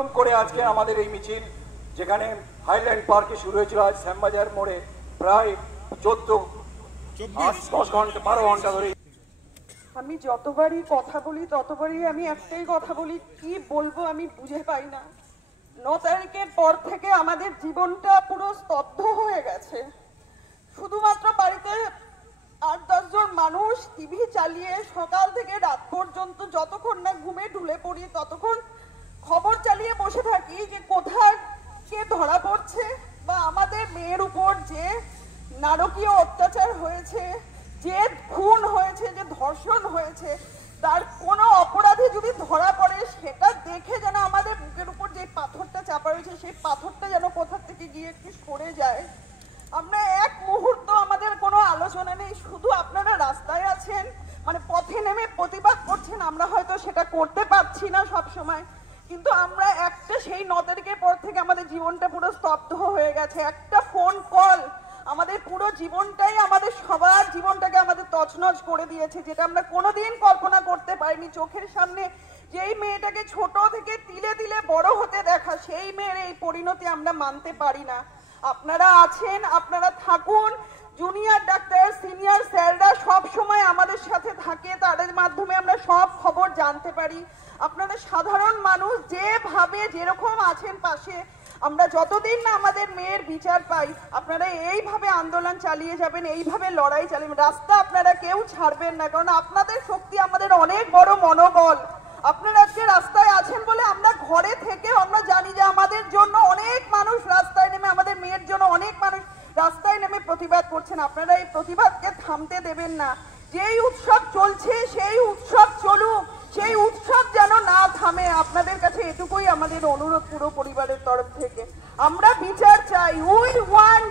অতিক্রম করে আজকে আমাদের এই মিছিল, যেখানে হাইল্যান্ড পার্কে শুরু হয়েছিল, আজ শ্যামবাজার মোড়ে প্রায় 12 ঘন্টা ধরে। আমি যতবারই কথা বলি ততবারই আমি একটাই কথা বলি, কি বলবো আমি বুঝে পাই না। 9 তারিখের পর থেকে আমাদের জীবনটা পুরো স্তব্ধ হয়ে গেছে। শুধুমাত্র বাড়িতে 8-10 জন মানুষ টিভি চালিয়ে সকাল থেকে রাত পর্যন্ত যতক্ষণ না ঘুমে ঢুলে পড়ি ততক্ষণ খবর চালিয়ে বসে থাকি যে কোথায় কে ধরা পড়ছে, বা আমাদের মেয়ের উপর যে নারকীয় অত্যাচার হয়েছে, যে খুন হয়েছে, যে ধর্ষণ হয়েছে, তার কোনো অপরাধী যদি ধরা পড়ে সেটা দেখে যেন আমাদের বুকের উপর যে পাথরটা চাপা রয়েছে সেই পাথরটা যেন কোথা থেকে গিয়ে একটু সরে যায়। আমরা এক মুহূর্ত আমাদের কোনো আলোচনা নেই, শুধু আপনারা রাস্তায় আছেন, মানে পথে নেমে প্রতিবাদ করছেন। আমরা হয়তো সেটা করতে পারছি না সব সময়, কিন্তু আমরা একটা সেই 9 তারিখের পর থেকে আমাদের জীবনটা পুরো স্তব্ধ হয়ে গেছে। একটা ফোন কল আমাদের পুরো জীবনটাই, আমাদের সবার জীবনটাকে আমাদের তছনছ করে দিয়েছে, যেটা আমরা কোনোদিন কল্পনা করতে পারিনি। চোখের সামনে যেই মেয়েটাকে ছোট থেকে তিলে তিলে বড় হতে দেখা, সেই মেয়ের এই পরিণতি আমরা মানতে পারি না। আপনারা আছেন, আপনারা থাকুন। জুনিয়র ডাক্তার, সিনিয়র স্যাররা সব সময় আমাদের সাথে থাকে, তাদের মাধ্যমে আমরা সব খবর জানতে পারি। আপনারা সাধারণ মানুষ যেভাবে যেরকম আছেন পাশে, আমরা যতদিন না আমাদের মেয়ের বিচার পাই আপনারা এইভাবে আন্দোলন চালিয়ে যাবেন, এইভাবে লড়াই চালিয়ে রাস্তা আপনারা কেউ ছাড়বেন না, কারণ আপনাদের শক্তি আমাদের অনেক বড় মনোবল। আপনারা আজকে রাস্তায় আছেন বলে আমরা ঘরে থেকে আমরা জানি যে আমাদের জন্য অনেক মানুষ রাস্তায় নেমে, আমাদের মেয়ের জন্য অনেক মানুষ রাস্তায় নেমে প্রতিবাদ করছেন। আপনারা এই প্রতিবাদকে থামতে দেবেন না। যেই উৎসব চলছে সেই উৎসব চলুক, সেই উৎসব যেন না থামে। আপনাদের কাছে এটুকুই আমাদের অনুরোধ পুরো পরিবারের তরফ থেকে। আমরা বিচার চাই। We want